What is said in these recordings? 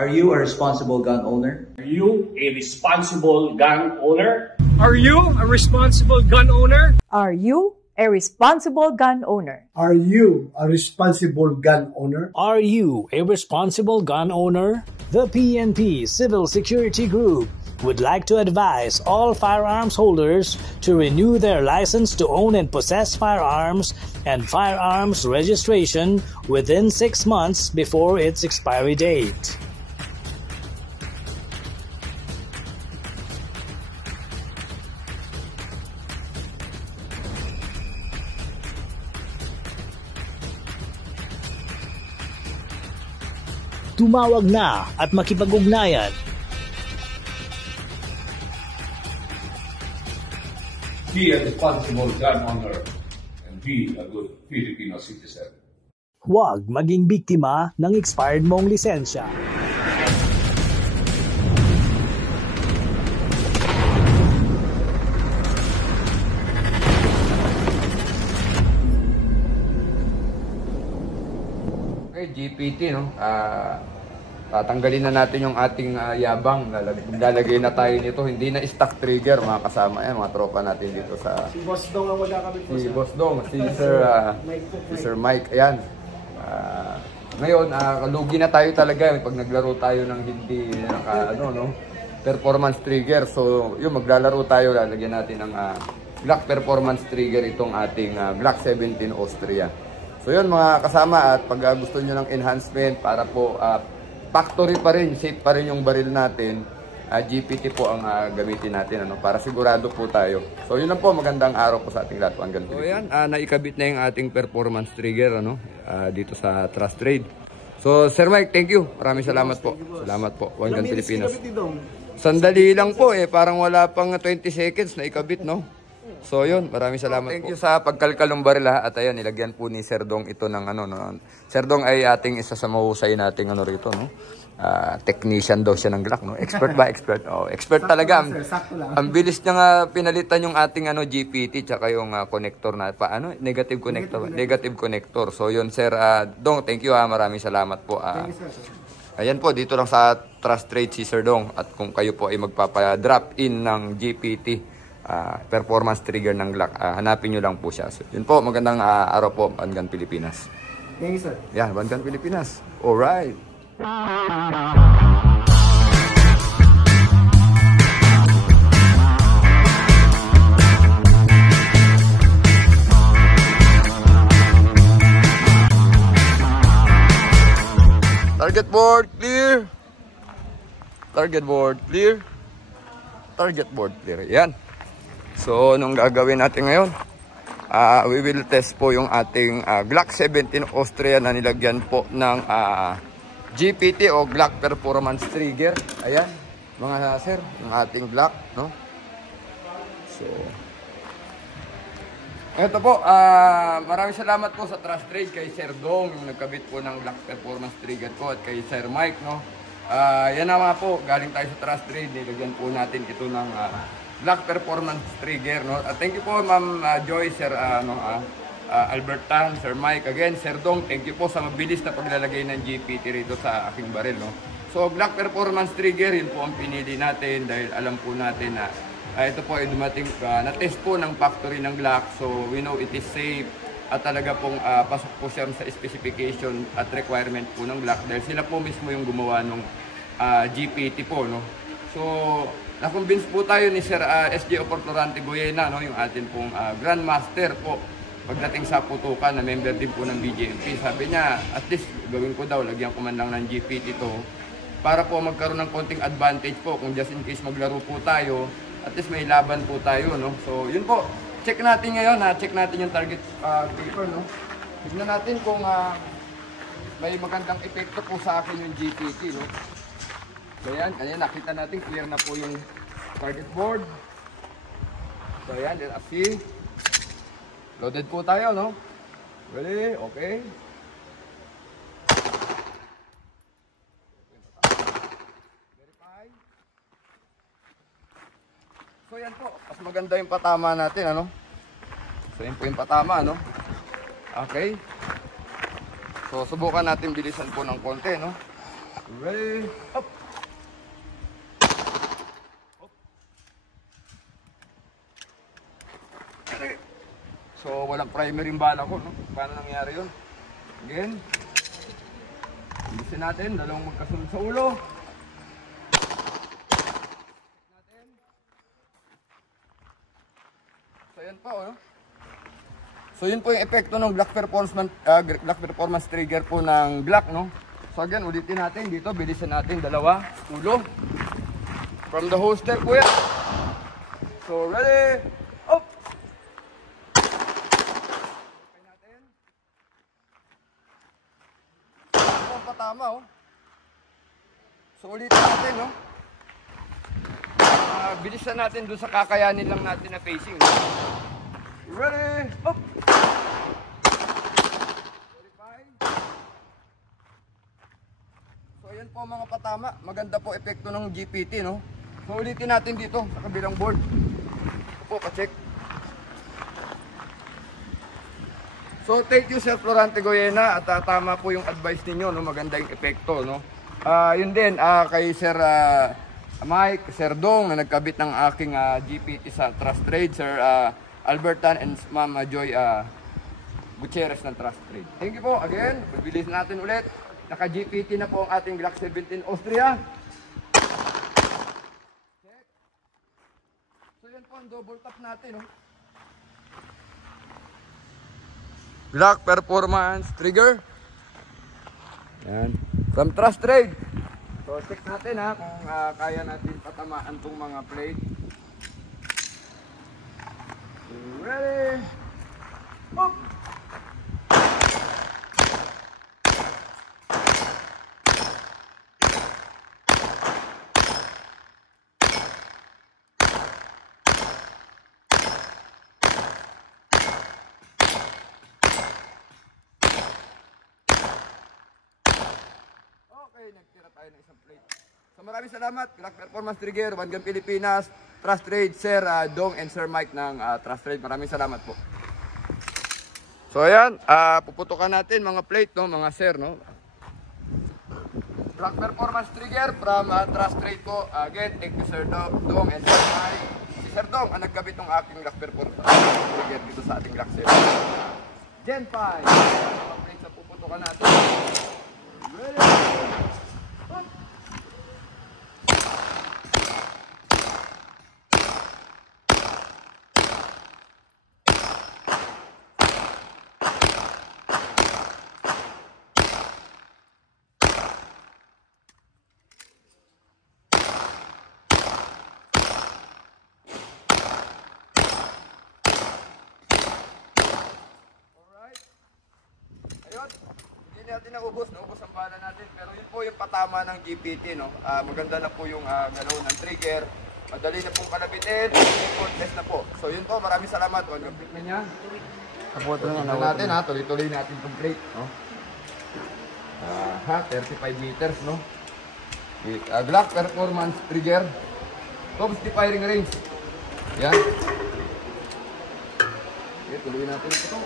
Are you a responsible gun owner? Are you a responsible gun owner? Are you a responsible gun owner? Are you a responsible gun owner? Are you a responsible gun owner? Are you a responsible gun owner? The PNP Civil Security Group would like to advise all firearms holders to renew their license to own and possess firearms and firearms registration within 6 months before its expiry date. Tumawag na at makipag-ugnayan. Be a responsible gun owner and be a good Filipino citizen. Huwag maging biktima ng expired mong lisensya. GPT, no? Tatanggalin na natin yung ating yabang. Lalagay na tayo nito. Hindi na stock trigger, mga kasama yan, mga tropa natin dito sa... Si Boss Dong ang wala kami po. Si Boss Dong, si Sir Mike, ayan. Ngayon, kalugi na tayo talaga pag naglaro tayo ng hindi performance trigger. So, yung maglalaro tayo, lalagyan natin ng Glock performance trigger itong ating Glock 17 Austria. So yun mga kasama, at pag gusto nyo ng enhancement para po factory pa rin, safe pa rin yung baril natin, GPT po ang gamitin natin para sigurado po tayo. So yun lang po, magandang araw po sa ating lahat. So yan, naikabit na yung ating performance trigger dito sa Trust Trade. So Sir Mike, thank you. Maraming salamat po. Salamat po. One Gun Pilipinas. Sandali lang po parang wala pang 20 seconds na ikabit, no? So yun, maraming salamat. Thank you sa pagkalkalong baril at ayan, nilagyan po ni Sir Dong ito ng Sir Dong ay ating isa sa mahusay nating rito, no? Technician daw siya ng Glock, no? Expert ba? Expert. Oh, expert talaga. Ang bilis niya nga pinalitan yung ating GPT tsaka yung connector na negative connector. Negative connector. So yun Sir Dong, thank you maraming salamat po. Ayan po, dito lang sa Trust Trade si Sir Dong, at kung kayo po ay magpapa-drop in ng GPT performance trigger ng Glock, hanapin nyo lang po siya. So, yun po, magandang araw po, One Gun Pilipinas. Thank you, sir. Yan, One Gun Pilipinas. Alright. Target board clear. Target board clear. Target board clear. Yan. So, anong gagawin natin ngayon? We will test po yung ating Glock 17 Austria na nilagyan po ng GPT o Glock Performance Trigger. Ayan, mga sir, yung ating Glock, no? So, eto po, maraming salamat po sa Trust Trade kay Sir Dong, yung nagkabit po ng Glock Performance Trigger ko, at kay Sir Mike, no? Yan na nga po, galing tayo sa Trust Trade, nilagyan po natin ito ng Glock Performance Trigger, no? Thank you po Ma'am Joy, Sir Albert Tan, Sir Mike, again Sir Dong, thank you po sa mabilis na paglalagay ng GPT rito sa aking baril, no? So Glock Performance Trigger, yun po ang pinili natin dahil alam po natin na ito po ay dumating na-test po ng factory ng Glock, so we know it is safe at talaga pong pasok po siya sa specification at requirement po ng Glock dahil sila po mismo yung gumawa ng GPT po, no? So na-convince po tayo ni Sir SJ Oportorante Boyena, no, yung atin pong Grandmaster po pagdating sa putukan na member din po ng BJMP. Sabi niya, at least gawin ko daw, lagyan ko man lang ng GPT to para po magkaroon ng konting advantage po kung just in case maglaro po tayo, at least may laban po tayo, no? So yun po, check natin ngayon, check natin yung target paper, no? Tignan natin kung may magandang epekto po sa akin yung GPT, no? So yan, kanina nakita natin clear na po yung target board. So yan, let us see. Loaded po tayo, no? Ready? Okay. Verify. So yan po, mas maganda yung patama natin, ano? So yan po yung patama, no? Okay. So subukan natin bilisan po ng konti, no? Ready? Up! Ready. So, walang primary yung bala ko, no? Paano nangyari yun? Again. Bilisin natin, dalawang magkasunod sa ulo. So, yan pa, oh. So, yun po yung epekto ng Glock performance trigger po ng Glock, no? So, again, ulitin natin dito. Bilisan natin, dalawa, ulo. From the holster po yan. So, ready? Up! Okay natin. Ito ang patama, oh. So, ulitin natin, no? Bilisan natin doon sa kakayanin lang natin na pacing, no? Ready? Up! So, ayan po mga patama. Maganda po epekto ng GPT, no? So, ulitin natin dito sa kabilang board. Ito po, pa-check. So, thank you Sir Florante Goyena at tama po yung advice ninyo, no? Maganda yung epekto, no? Yun din, kay Sir Mike, Sir Dong, na nagkabit ng aking GPT sa Trust Trade, Sir Albertan and Ma'am Joy Gutierrez ng Trust Trade. Thank you po again. Bibilis natin ulit. Naka-GPT na po ang ating Glock 17 Austria. Check. So yan po ang double tap natin. No? Glock performance trigger. Yan. From Trust Trade. So check natin ha kung kaya natin patamaan tong mga plate. Ready? Up! Okay, nagtira tayo ng isang plate. So maraming salamat, Glock Performance Trigger, One Gun Pilipinas, Trust Trade, Sir Dong and Sir Mike ng Trust Trade. Maraming salamat po. So ayan, puputukan natin mga plate, no, mga sir, no. Glock Performance Trigger from Trust Trade po. Again, thank you Sir Dong and Sir Mike. Si Sir Dong ang nagkabit ng aking Glock Performance Trigger dito sa ating Glock 7. Gen 5. Mga plates na puputukan natin. Ready? Hindi natin naubos, naubos ang bala natin. Pero yun po yung patama ng GPT, no? Maganda na po yung galaw ng trigger. Madali na pong kalabitin. Contest na po. So yun po, maraming salamat. One complete na niya. Taputo na natin ha, tuloy-tuloy natin complete, no? 35 meters, no? Glock performance trigger. Top speed firing range. Yan. Okay, tuloy natin ito.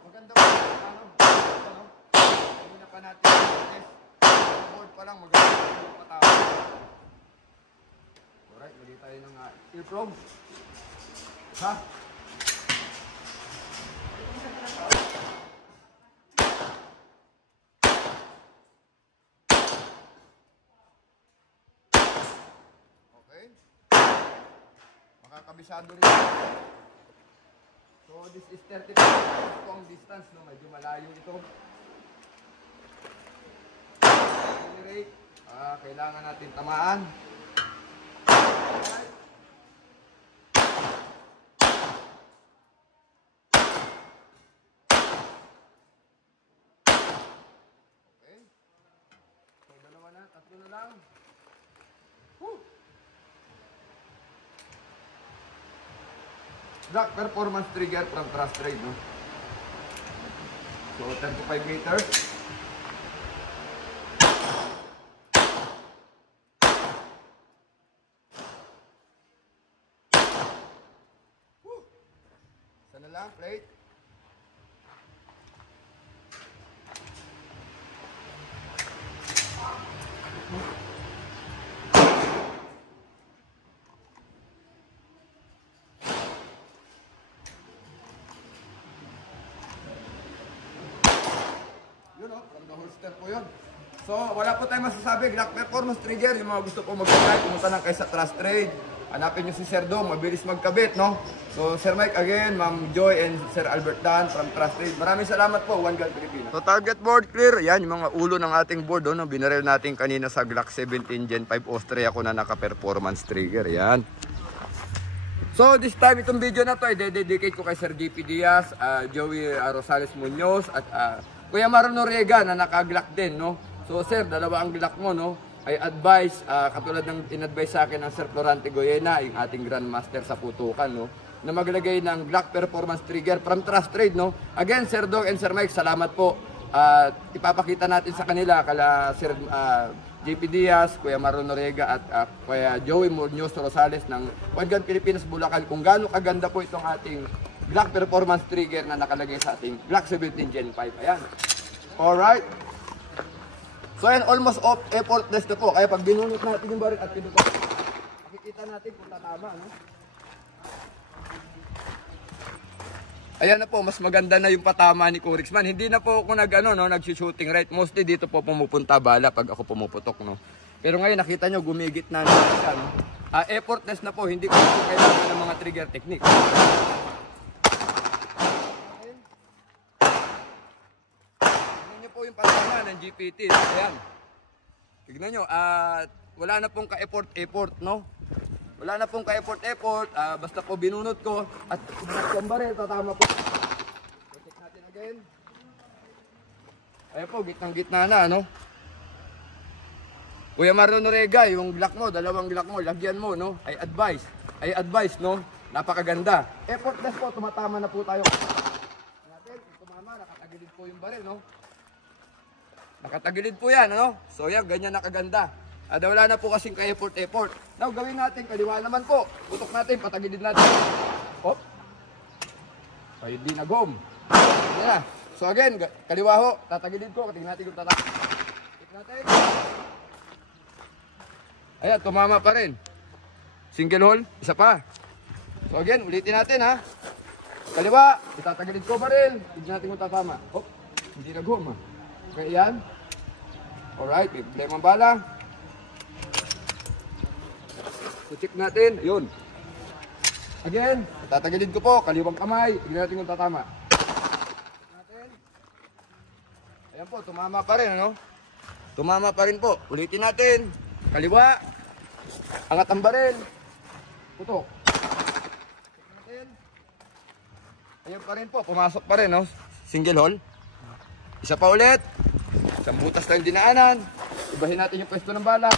Maganda po ano? Hindi na pa natin test. Board pa lang maganda yung patawag. Alright, lagay tayo ng earplugs. Ha? Okay. Makakabisado rin. So this is 35 meters po ang distance, no? Medyo malayo ito. Rate, kailangan natin tamaan. Okay. So dalawa na, tatlo na lang. Woo! Glock Performance Trigger from Trust Trade, no? So, 35 meters. Isa na lang, plate. Yun o, from the holster po yun. So, wala po tayong masasabi. Glock Performance Trigger, yung mga gusto po mag-try, pumunta lang kayo sa Trust Trade. Hanapin nyo si Sir Dong, mabilis magkabit, no? So, Sir Mike again, Ma'am Joy, and Sir Albert Dan from Trust Trade. Maraming salamat po, One Gun Pilipinas. So, target board clear. Yan, yung mga ulo ng ating board, no? Binaril natin kanina sa Glock 17 Gen 5 Austria ko na naka-performance trigger. Yan. So, this time, itong video na to, ay dedicate ko kay Sir JP Diaz, Joey Rosales Munoz, at Kuya Maro Noriega na naka-Glock din, no? So, Sir, dalawa ang Glock mo, no? Ay advice, katulad ng in-advise sa akin ng Sir Florante Goyena, yung ating Grandmaster sa putukan, no? Na maglagay ng Glock Performance Trigger from Trust Trade, no? Again, Sir Dong and Sir Mike, salamat po. Ipapakita natin sa kanila, kala Sir JP Diaz, Kuya Maro Noriega at Kuya Joey Munoz Rosales ng One Gun Pilipinas Bulacan kung gaano kaganda po itong ating Glock Performance Trigger na nakalagay sa ating Glock 17 Gen 5. Ayan. Alright. So ayan, almost off effortless na po. Kaya pag binunot natin yung baril at pinutok, makikita natin kung tatama, no? Ayan na po, mas maganda na yung patama ni Kurixman. Hindi na po ako nag-shooting right. Mostly dito po pumupunta bala pag ako pumuputok, no? Pero ngayon nakita nyo, gumigit na siya, no? Effortless na po, hindi ko po kailangan ng mga trigger technique. Yung patama ng GPT. Ayan. Tignan nyo, wala na pong ka-effort, no? Wala na pong ka-effort, basta po binunot ko at yung baril, tatama po. Check natin again. Ayan po, gitnang-gitna na, no? Kuya Maro Noriega, yung Glock mo, dalawang Glock mo, lagyan mo, no? Ay advice, no? Napakaganda. Effortless po, tumatama na po tayo. Natin, tumama, nakatagilid po yung baril, no? Nakatagilid po yan, ano? So yan, ganyan nakaganda. Wala na po kasing ka-effort. Now, gawin natin, kaliwa naman po. Putok natin, patagilid natin. Hop. Ay, di nagom. Yan na. So again, kaliwa ho, tatagilid ko. Tingnan natin kung tatagilid. Tingnan natin. Ayan, tumama pa rin. Single hole, isa pa. So again, ulitin natin, ha. Kaliwa, itatagilid ko pa rin. Tingnan natin kung tatama. Hop. Hindi nagom, ha. Okay, yan. Alright, may problema ang bala. So, check natin. Yun. Again, tatagilid ko po. Kaliwang kamay. Tignan natin kung tatama. Natin. Ayan po, tumama pa rin, ano? Tumama pa rin po. Ulitin natin. Kaliwa. Angat ang baril. Putok. Check natin. Ayan pa rin po. Pumasok pa rin, no? Single hole. Isa pa ulit. Isang butas tayong dinaanan. Ibahin natin yung pwesto ng bala.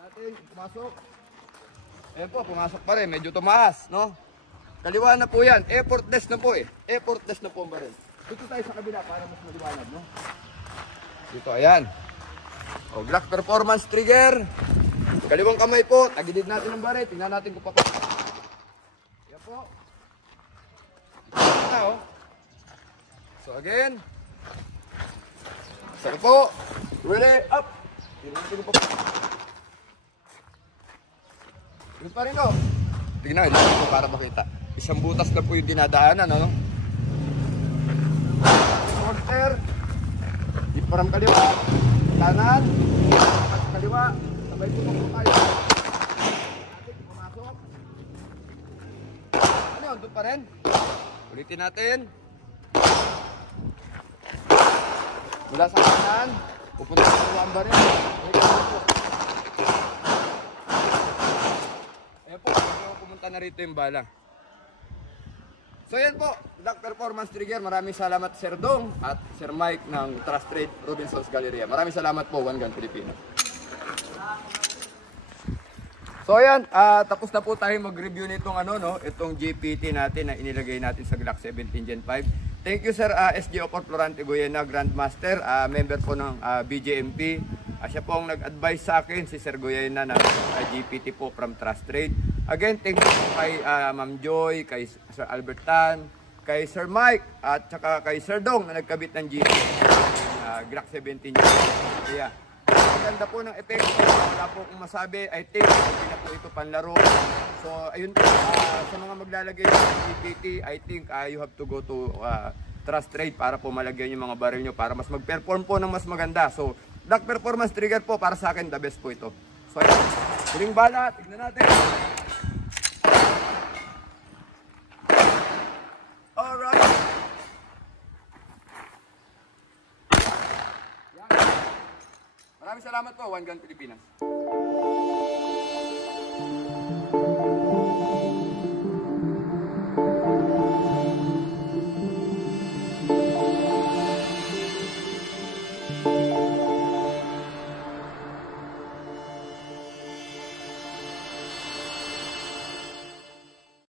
Natin, pumasok. Ayan po, pumasok pa rin. Medyo tumaas, no? Kaliwa na po yan. Effortless na po, eh. Effortless na po ang baril. Dito tayo sa kabila para mas maliwanag, no? Dito, ayan. O, Glock Performance Trigger. Kaliwang kamay po. Tagilid natin ang baril. Tingnan natin kung pa. Ayan po. Ito na, oh. So, again. Saka po, ready, up! Tingnan ko pa. Yun pa rin, o. Tingnan ko para makita. Isang butas na po yung dinadaanan, ano? Quarter. Iparam kaliwa. Kanan. Kaliwa. Sabay po po tayo. Natin, pumasok. Ano yun? Doon pa rin. Ulitin natin. Mula sa kanan, pupunta sa kaliwang baril. Ayan po, pumunta na rito yung bala. So yan po, Glock Performance Trigger. Maraming salamat Sir Dong at Sir Mike ng Trust Trade Robinson's Galleria. Maraming salamat po, One Gun Pilipinas. So ayan, tapos na po tayo mag-review nitong itong GPT natin na inilagay natin sa Glock 17 Gen 5. Thank you Sir SG Opor Florante Goyena, Grandmaster, member po ng BJMP. Siya po ang nag-advise sa akin, si Sir Goyena na GPT po from Trust Trade. Again, thank you po kay Ma'am Joy, kay Sir Albert Tan, kay Sir Mike, at saka kay Sir Dong na nagkabit ng GPT Glock 17 Gen 5. Yeah. Ang ganda po ng epekto, wala po akong masabi. I think hindi na po ito panlaro. So ayun po, sa mga maglalagay ng GPT, I think you have to go to Trust Trade para po malagyan yung mga baril nyo para mas mag-perform po ng mas maganda. So Glock Performance Trigger po, para sa akin the best po ito. So ayun, huling bala, tignan natin. Alright. Maraming salamat po, One Gun Pilipinas.